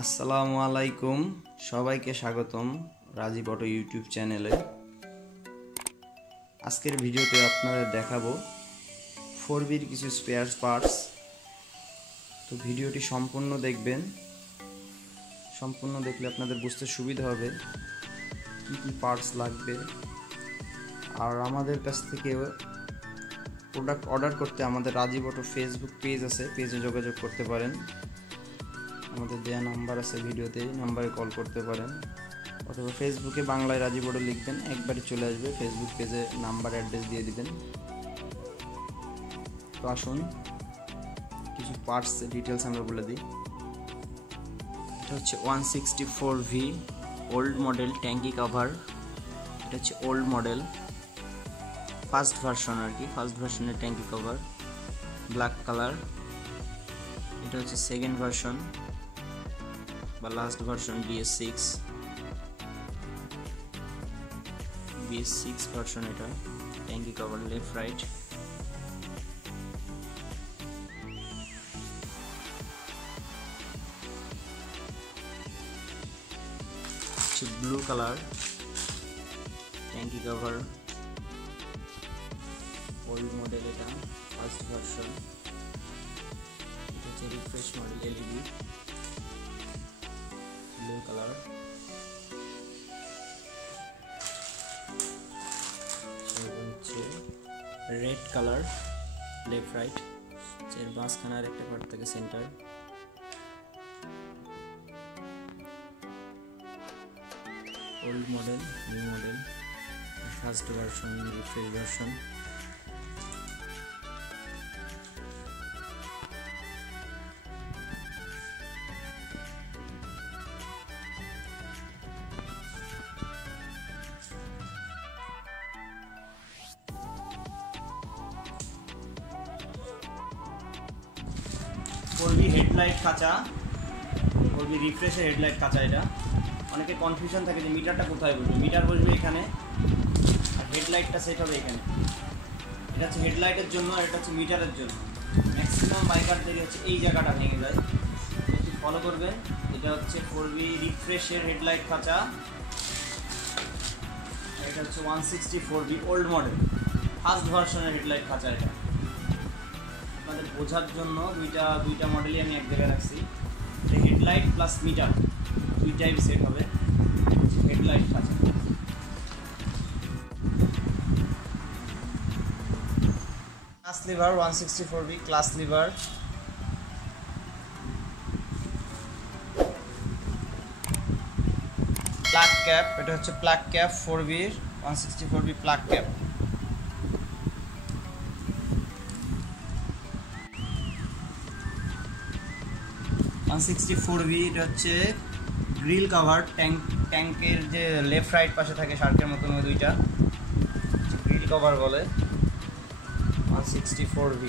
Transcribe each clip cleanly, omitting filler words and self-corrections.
আসসালামু আলাইকুম, সবাইকে স্বাগতম রাজীব অটো ইউটিউব চ্যানেলে। আজকের ভিডিওতে আপনাদের দেখাবো 4B'র কিছু স্পেয়ার পার্টস। তো ভিডিওটি সম্পূর্ণ দেখবেন, সম্পূর্ণ দেখলে আপনাদের বুঝতে সুবিধা হবে কি কি পার্টস লাগবে। আর আমাদের কাছ থেকে প্রোডাক্ট অর্ডার করতে আমাদের রাজীব অটো ফেসবুক পেজ আছে, পেজে যোগাযোগ করতে পারেন। আমাদের দেওয়া নাম্বার আছে ভিডিওতে, নাম্বারে কল করতে পারেন, অথবা ফেসবুকে বাংলায় রাজীব অটো লিখবেন, একবারই চলে আসবে। ফেসবুক পেজে নাম্বার অ্যাড্রেস দিয়ে দিবেন। তো আসুন কিছু পার্টস ডিটেলস আমরা বলে দিই। এটা হচ্ছে 164V ওল্ড মডেল ট্যাঙ্কি কভার। এটা হচ্ছে ওল্ড মডেল, ফার্স্ট ভার্সন আর কি, ফার্স্ট ভার্সনের ট্যাঙ্কি কভার, ব্ল্যাক কালার। এটা হচ্ছে সেকেন্ড ভার্সন বা লাস্ট ভার্সন, BS6 ভার্সন। এটা ট্যাঙ্কি cover left right. Blue colour ট্যাঙ্কি কভার, ওল্ড মডেল, এটা ফার্স্ট ভার্সন। এটা হচ্ছে refresh model LED, blue colour. হচ্ছে রেড কালার, লেফট রাইট, এর মাঝখানের একটা পার্ট থেকে centre. Old model, new model, first version, refresh version. Four B headlight কাঁচা, ফোরবি রিফ্রেশের হেডলাইট কাঁচা। এটা অনেকে কনফিউশন থাকে যে মিটারটা কোথায় বসবে। মিটার বসবে এখানে, আর হেডলাইটটা সেট হবে এখানে। এটা হচ্ছে হেডলাইটের জন্য, আর এটা হচ্ছে মিটারের জন্য। ম্যাক্সিমাম বাইকারদের হচ্ছে এই জায়গাটা ভেঙে যায়, একটু ফলো করবেন। এটা হচ্ছে ফোরবি রিফ্রেশের হেডলাইট কাঁচা। এটা হচ্ছে 164V ওল্ড মডেল ফার্স্ট ভার্সনের হেডলাইট কাঁচা। এটা আপনাদের বোঝার জন্য দুইটা মডেলই আমি এক জায়গায় রাখছি। হেডলাইট প্লাস মিটার দুইটাই সেট হবে। হেডলাইট কাঁচা। Clutch lever 164V clutch lever. Plug cap, এটা হচ্ছে প্লাগ ক্যাপ 4B'র 164V প্লাগ ক্যাপ। এটা হচ্ছে গ্রিল কাভার, ট্যাঙ্কের যে লেফট রাইট পাশে থাকে শার্কের মতন, ওই দুইটা গ্রিল কভার বলে 164V।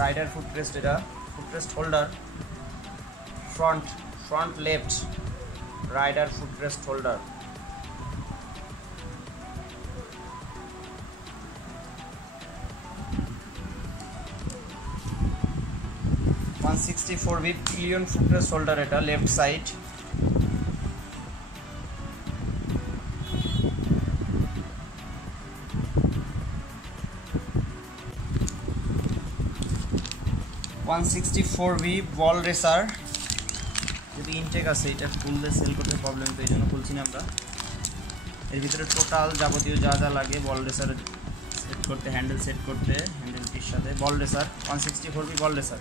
রাইডার ফুটরেস্ট, এটা footrest holder, front left rider footrest holder. 164V pillion footrest holder, এটা লেফট সাইড। বল রেসার, যদি ইনটেক আছে, এটা খুললে সেল করতে প্রবলেম, তো এই জন্য খুলছি না আমরা। এর ভিতরে টোটাল যাবতীয় যা যা লাগে বল রেসার সেট করতে, হ্যান্ডেল সেট করতে, হ্যান্ডেলটির সাথে ball racer 164V ball racer.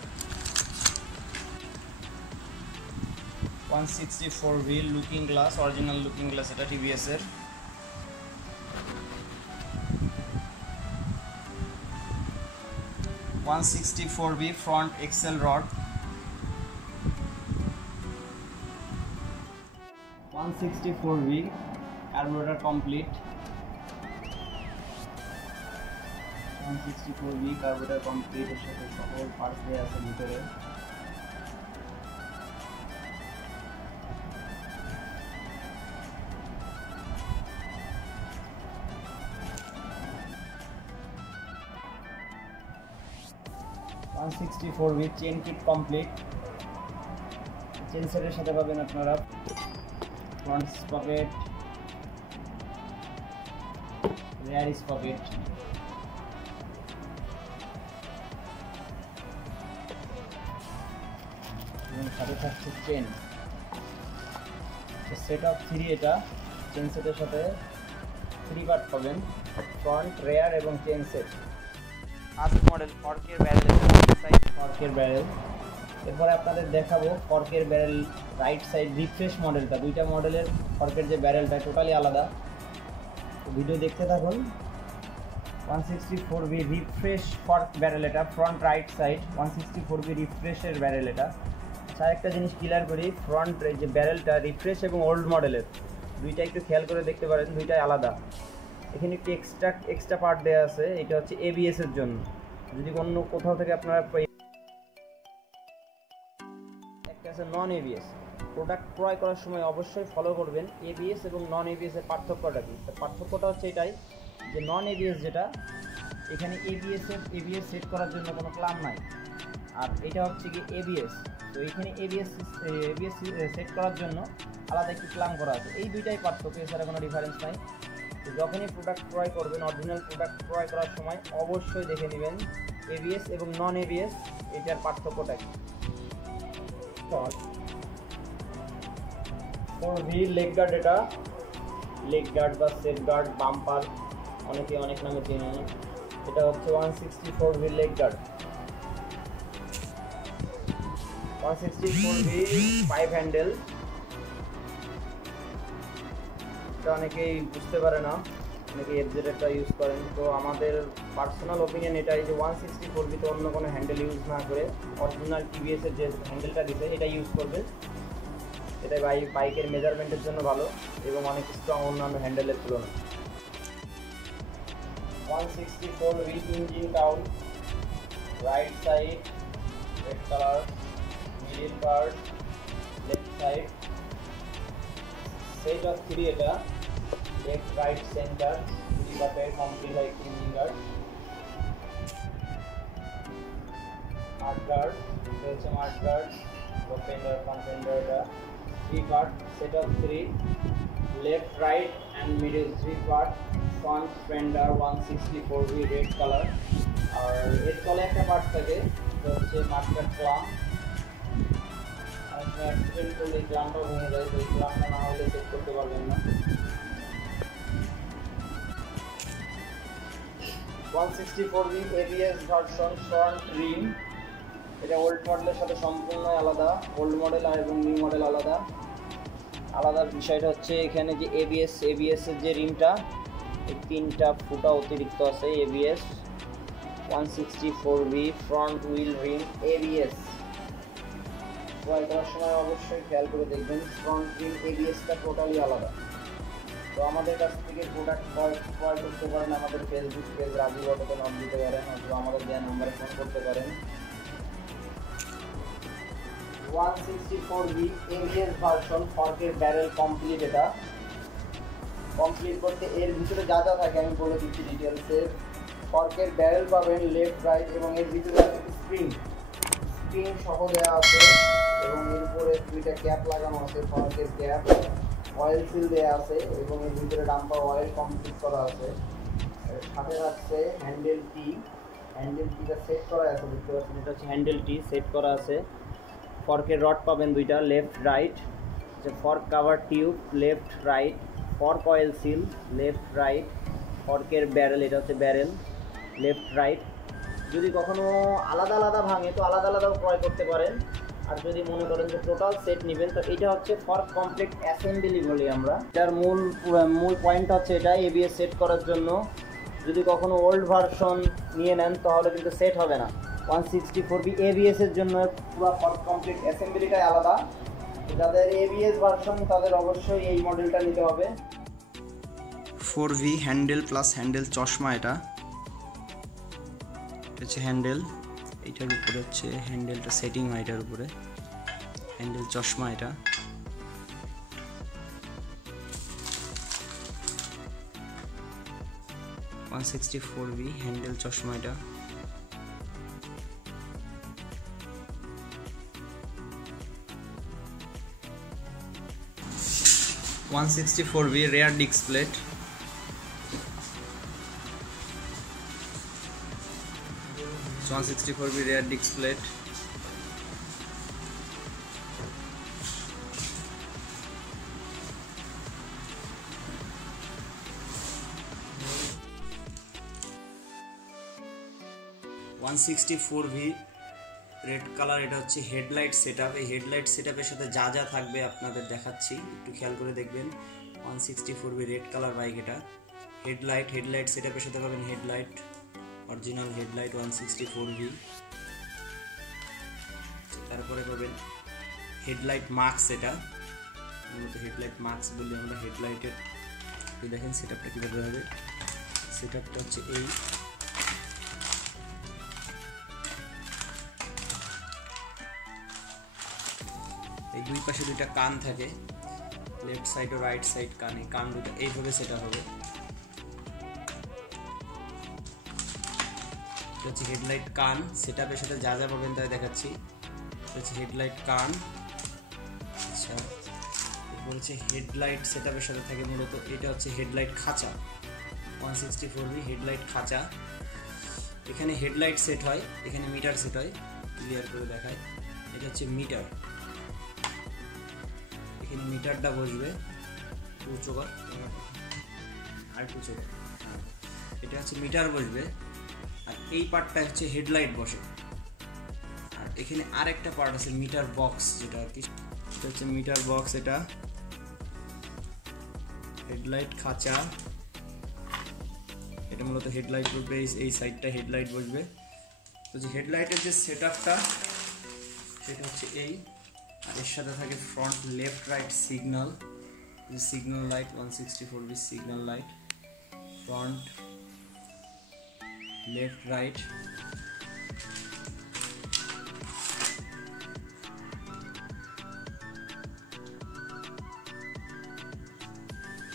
164V looking glass, original looking glass, এটা TVS এর। One 164V front axle rod. 164V carburettor complete. 164V carburettor complete, এর সাথে সকল পার্টস দেওয়া আছে ভিতরে। 164V chain kit complete. Chain সেটের সাথে পাবেন আপনারা ফ্রন্ট স্পকেট, রেয়ার স্পকেট, এবং সাথে থাকছে চেন। সেট অফ 3 এটা চেন সেটের সাথে 3 পার্ট পাবেন, ফ্রন্ট, রেয়ার এবং চেন সেট। ফার্স্ট মডেল ফর্কের ব্যারেল, সাইড ফর্কের ব্যারেল। এরপরে আপনাদের দেখাবো ফর্কের ব্যারেল রাইট সাইড রিফ্রেশ মডেলটা। দুইটা মডেলের ফর্কের যে ব্যারেলটা টোটালি আলাদা, ভিডিও দেখতে থাকুন। 164V রিফ্রেশ ফর্ক ব্যারেল, এটা ফ্রন্ট রাইট সাইড 164V রিফ্রেশের ব্যারেল এটা। আচ্ছা, একটা জিনিস ক্লিয়ার করি, ফ্রন্ট যে ব্যারেলটা রিফ্রেশ এবং ওল্ড মডেলের দুইটা একটু খেয়াল করে দেখতে পারেন, দুইটাই আলাদা। এখানে একটু এক্সট্রা পার্ট দেওয়া আছে, এটা হচ্ছে ABS এর জন্য। যদি অন্য কোথাও থেকে আপনারা একটা আছে নন ABS, প্রোডাক্ট ক্রয় করার সময় অবশ্যই ফলো করবেন ABS এবং নন ABS এর পার্থক্যটা কি। পার্থক্যটা হচ্ছে এটাই যে নন ABS যেটা, এখানে ABS সেট করার জন্য কোনো ক্লাম নাই, আর এটা হচ্ছে কি ABS। তো এখানে ABS সেট করার জন্য আলাদা একটি ক্লাম করা আছে। এই দুইটাই পার্থক্য, এছাড়া কোনো ডিফারেন্স নাই। তো যখনই প্রোডাক্ট ক্রয় করবেন, অরিজিনাল প্রোডাক্ট ক্রয় করার সময় অবশ্যই দেখে নেবেন ABS এবং নন ABS এটার পার্থক্যটা কি। 4V লেগ গার্ড, এটা লেগ গার্ড বা সেফ গার্ড, বাম্পার, অনেকে অনেক নামে চেনে। এটা হচ্ছে 164V leg guard. 164V 5 handle, এটা অনেকেই বুঝতে পারে না, অনেকে FZ-টা ইউজ করেন। তো আমাদের পার্সোনাল ওপিনিয়ন এটাই যে 164V তে অন্য কোনো হ্যান্ডেল ইউজ না করে অরিজিনাল TVS এর যে হ্যান্ডেলটা দিতে এটা ইউজ করবেন। এটা বাইকের মেজারমেন্টের জন্য ভালো এবং অনেক স্ট্রং অন্যান্য হ্যান্ডেলের তুলনায়। 164V engine count, right side red colour, middle part left side, set of 3 এটা লেফট রাইট সেন্টার, 3 পার্টে কমপ্লিট হয় ইঞ্জিন গার্ড। মার্ক গার্ড, এটা হচ্ছে মার্ক গার্ড, ফেন্ডার ফ্রন্ট ফেন্ডার, এটা 3 part, set of 3 left right and middle 3 part, front fender 164V red colour. আর এর তলে একটা পার্ট থাকে, এটা হচ্ছে মার্কার ক্লাম। আপনি অ্যাক্সিডেন্ট করলে এই ক্লামটা ভেঙে যায়, তো এই ক্লামটা না হলে চেক করতে পারবেন না। 164V ABS ভার্সন ফ্রন্ট রিম, এটা ওল্ড মডেলের সাথে সম্পূর্ণ আলাদা। ওল্ড মডেল আর এবং নিউ মডেল আলাদা। বিষয়টা হচ্ছে এখানে যে ABS এর যে রিমটা, এই 3টা ফুটা অতিরিক্ত আছে ABS। 164V ফ্রন্ট হুইল রিম ABS ক্রয় করার সময় অবশ্যই খেয়াল করে দেখবেন, ফ্রন্ট রিম ABS-টা টোটালি আলাদা। তো আমাদের কাছ থেকে প্রোডাক্ট ক্রয় করতে পারেন, আমাদের ফেসবুক পেজ রাজীব অটোতে নক দিতে পারেন, অথবা আমাদের দেওয়া নাম্বারে ফোন করতে পারেন। 164V ABS ভার্সন ফর্কের ব্যারেল কমপ্লিট। এটা কমপ্লিট করতে এর ভিতরে যা যা থাকে আমি বলে দিচ্ছি ডিটেলসে। ফর্কের ব্যারেল পাবেন লেফট রাইট, এবং এর ভিতরে আছে স্প্রিং সহ দেওয়া আছে, এবং এর উপরে 2টা ক্যাপ লাগানো আছে, ফর্কের ক্যাপ, অয়েল সিল দেওয়া আছে, এবং এর ভিতরে ডাম্পার অয়েল কমপ্লিট করা আছে। সাথে থাকছে হ্যান্ডেলটিটা সেট করা আছে, দেখতে পাচ্ছেন এটা হচ্ছে হ্যান্ডেলটি সেট করা আছে। ফর্কের রড পাবেন 2টা লেফট রাইট, যে fork cover tube left right, fork oil seal left right, ফর্কের ব্যারেল, এটা হচ্ছে ব্যারেল লেফট রাইট। যদি কখনো আলাদা আলাদা ভাঙে তো আলাদা আলাদাও ক্রয় করতে পারেন, আর যদি মনে করেন যে টোটাল সেট নেবেন তো এটা হচ্ছে ফর্ক কমপ্লিট অ্যাসেম্বলি বলি আমরা। এটার মূল পয়েন্ট হচ্ছে এটা ABS সেট করার জন্য। যদি কখনো ওল্ড ভার্সন নিয়ে নেন তাহলে কিন্তু সেট হবে না। 164V ABS এর জন্য পুরো ফর্ক কমপ্লিট অ্যাসেম্বলিটাই আলাদা। যাদের ABS ভার্সন তাদের অবশ্যই এই মডেলটা নিতে হবে। 4V হ্যান্ডেল প্লাস হ্যান্ডেল চশমা, এটা হচ্ছে হ্যান্ডেল, এইটার উপরে হচ্ছে হ্যান্ডেলটা সেটিং হয়, এটার উপরে হ্যান্ডেল চশমা। এটা 164V হ্যান্ডেল চশমা, এটা 164V rear disc plate, 164V rear disc plate, $164V red colour. এটা হচ্ছে হেডলাইট সেটআপ। এই হেডলাইট সেটআপের সাথে যা যা থাকবে আপনাদের দেখাচ্ছি, একটু খেয়াল করে দেখবেন। 164V red colour bike. এটা হেডলাইট সেটআপের সাথে পাবেন হেডলাইট, অরিজিনাল হেডলাইট 164V। তারপরে পাবেন হেডলাইট মাস্ক। এটা মূলত হেডলাইট মাস্ক বলি আমরা। হেডলাইটের দেখেন সেটআপটা কীভাবে হবে। সেটআপটা হচ্ছে এই দুই পাশে দুইটা কান থাকে, লেফট সাইড ও রাইট সাইড কানে, কান দুটো এইভাবে সেটা হবে। এটা হচ্ছে হেডলাইট কান। সেটআপের সাথে যা যা পাবেন তাই দেখাচ্ছি। এটা হচ্ছে হেডলাইট কান। আচ্ছা, এরপর হচ্ছে হেডলাইট সেটআপের সাথে থাকে মূলত এটা হচ্ছে হেডলাইট খাঁচা। 164V হেডলাইট খাঁচা। এখানে হেডলাইট সেট হয়, এখানে মিটার সেট হয়। ক্লিয়ার করে দেখায়। এটা হচ্ছে মিটার। এখানে মিটারটা বসবে উঁচু কর আর উঁচু কর। এটা হচ্ছে মিটার বসবে, আর এই পার্টটা হচ্ছে হেডলাইট বসে। আর এখানে আরেকটা পার্ট আছে মিটার বক্স, যেটা আর কি এটা হচ্ছে মিটার বক্স। এটা হেডলাইট খাঁচা। এটা মূলত হেডলাইট বসবে, এই সাইডটা হেডলাইট বসবে। তো যে হেডলাইটের যে সেটআপটা সেটা হচ্ছে এই। আর এর সাথে থাকে front left right signal, signal light 164V signal light, front left right.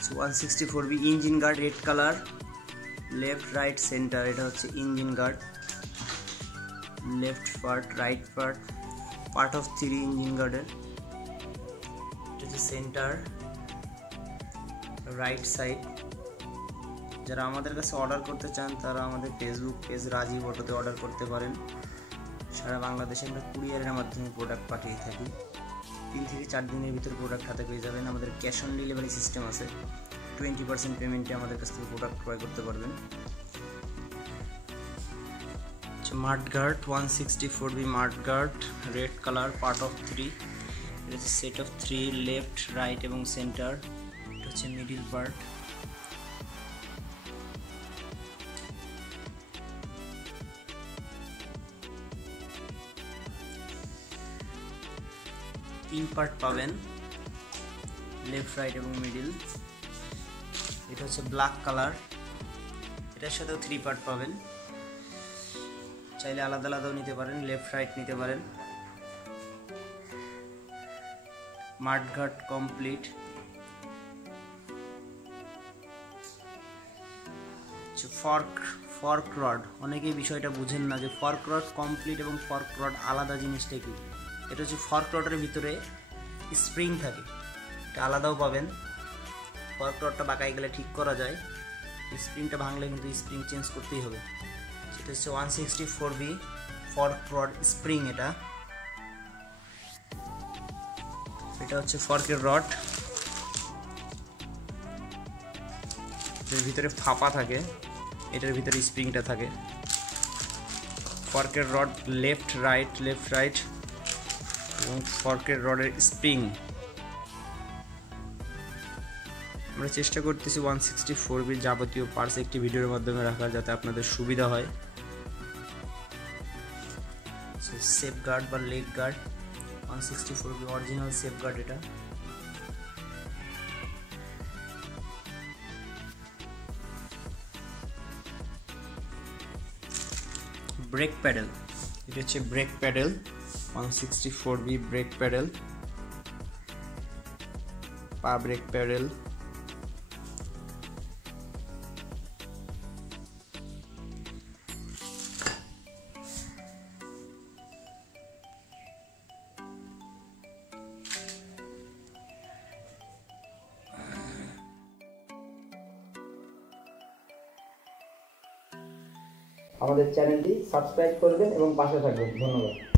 So 164V engine guard red colour, left right centre. এটা হচ্ছে engine guard, left part right part, part of 3 engine গার্ডের। এটা হচ্ছে সেন্টার রাইট সাইড। যারা আমাদের কাছে order করতে চান তারা আমাদের ফেসবুক পেজ রাজীব অটোতে অর্ডার করতে পারেন। সারা বাংলাদেশে আমরা কুরিয়ারের মাধ্যমে প্রোডাক্ট পাঠিয়ে থাকি। 3 থেকে 4 দিনের ভিতরে প্রোডাক্ট হাতে পেয়ে যাবেন। আমাদের ক্যাশ অন ডেলিভারি সিস্টেম আছে। 20% পেমেন্টে আমাদের কাছ থেকে প্রোডাক্ট ক্রয় করতে পারবেন। Mud guard 164V mud guard red colour, part of 3। এটা হচ্ছে সেট অফ 3, লেফট রাইট এবং সেন্টার। এটা হচ্ছে মিডিল পার্ট। তিন পার্ট পাবেন, লেফট রাইট এবং মিডিল। এটা হচ্ছে ব্ল্যাক কালার। এটার সাথেও 3 পার্ট পাবেন। চাইলে আলাদা আলাদাও নিতে পারেন, লেফট রাইট নিতে পারেন। মাঠঘাট কমপ্লিট। ফর্ক রড, অনেকেই বিষয়টা বুঝেন না যে ফর্ক রড কমপ্লিট এবং ফর্ক রড আলাদা জিনিসটা কি। এটা হচ্ছে ফর্ক রডের ভিতরে স্প্রিং থাকে, এটা আলাদাও পাবেন। ফর্ক রডটা বাঁকাই গেলে ঠিক করা যায়, স্প্রিংটা ভাঙলে কিন্তু স্প্রিং চেঞ্জ করতেই হবে। সেটা হচ্ছে 164V ফর্ক রড স্প্রিং। এটা হচ্ছে ফর্কের রড, এর ভিতরে ফাঁপা থাকে, এটার ভিতরে স্প্রিংটা থাকে। ফর্কের রড লেফট রাইট এবং ফর্কের রডের স্প্রিং। আমরা চেষ্টা করতেছি 164V যাবতীয় পার্টস একটি ভিডিওর মাধ্যমে রাখার, যাতে আপনাদের সুবিধা হয়। সেফ গার্ড বা leg guard 164V original safe guard. এটা ব্রেক প্যাডেল, এটা হচ্ছে brake pedal 164V brake pedal, পা ব্রেক প্যাডেল। আমাদের চ্যানেলটি সাবস্ক্রাইব করবেন এবং পাশে থাকবেন। ধন্যবাদ।